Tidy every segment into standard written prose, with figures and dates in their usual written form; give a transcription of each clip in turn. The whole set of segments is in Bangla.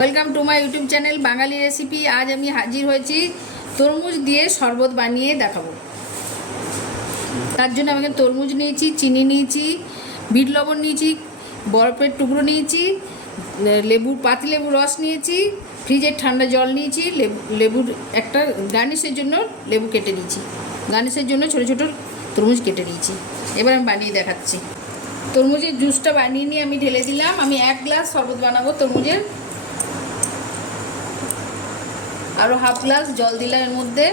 Welcome to my YouTube channel Bangali recipe. আজ আমি হাজির হয়েছি তরমুজ দিয়ে শরবত বানিয়ে দেখাবো। তার জন্য আমি তরমুজ নিয়েছি, চিনি নিয়েছি, বিট লবণ নিয়েছি, বরফের টুকরো নিয়েছি, পাতিলেবুর রস নিয়েছি, ফ্রিজের ঠান্ডা জল নিয়েছি, লেবুর একটা গার্নিশের জন্য লেবু কেটে নিয়েছি, গার্নিশের জন্য ছোটো ছোটো তরমুজ কেটে নিয়েছি। এবার আমি বানিয়ে দেখাচ্ছি। তরমুজের জুসটা বানিয়ে নিয়ে আমি ঢেলে দিলাম। আমি 1 গ্লাস শরবত বানাবো তরমুজের। আরও হাফ গ্লাস জল দিলাম এর মধ্যে।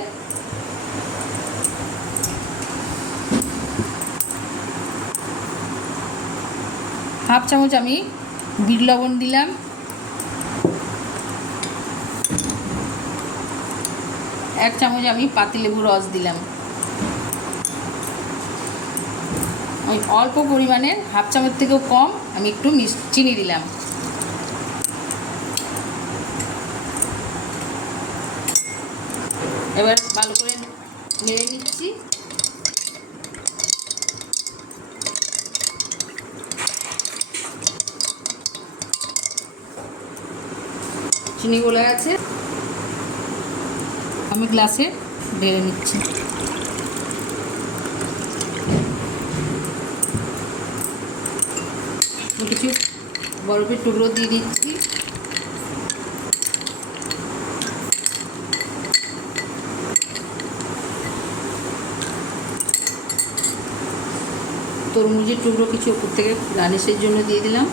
হাফ চামচ আমি বিট লবণ দিলাম। 1 চামচ আমি পাতিলেবুর রস দিলাম। আমি অল্প পরিমাণে হাফ চামচ থেকেও কম আমি একটু চিনি দিলাম। এবার ভালো করে নেড়ে নিচ্ছি। চিনি গলে গেছে, আমি গ্লাসে ঢেলে নিচ্ছি। কিছু বরফের টুকরো দিয়ে দিচ্ছি। তরমুজের টুকরো কিছু উপর থেকে গার্নিশের জন্য দিয়ে দিলাম।